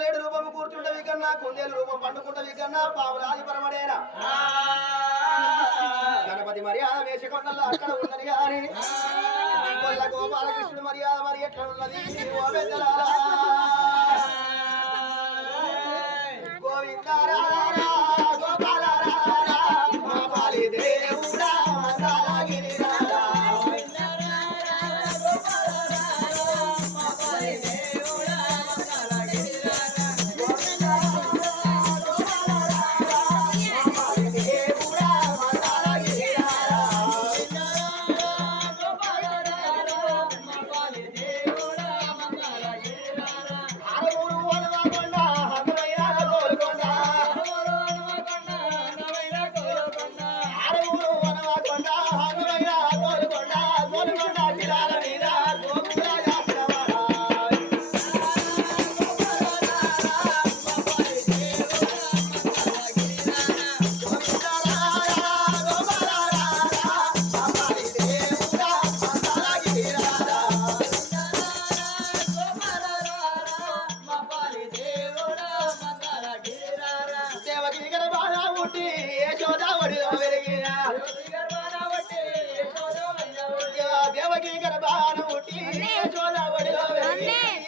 లేడు రూపం కూర్చుంటవి కన్నా కుందేలు రూపం పండుకుంటవి కన్నా పావులాది పరమడేనా గణపతి మర్యాద వేషకొండల్లో అక్కడ ఉన్నది గాని కొల్ల గోపాలకృష్ణుడు మర్యాద మరి ఎట్లా ఉన్నది ఓ పెద్దలారా గోవిందారా గోపాలారా మా బాలి దేవుడా మందారగిరిరా దేవకి గర్భాన ఉట్టి యశోదా వడిలో వెలిగి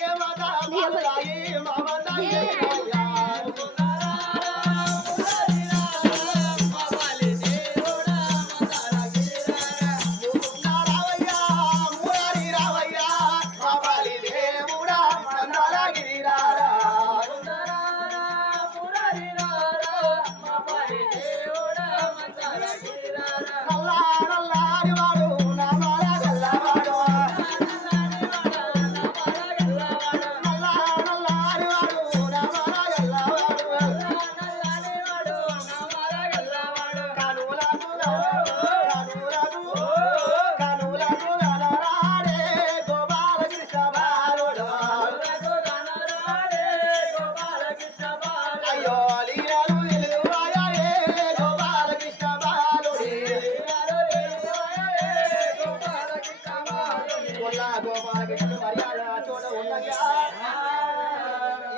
ఏ మాతా పాలరాయి మామదాయి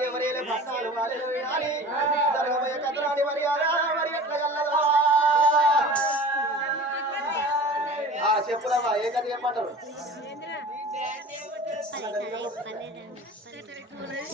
ఎవరైనా భక్తాలు వాళ్ళు వినాలి జరగబోయే కథరాని మర్యాద మరి ఎట్లా గల్లదా చెప్పులమ్మా ఏ కథ చెప్పంటారు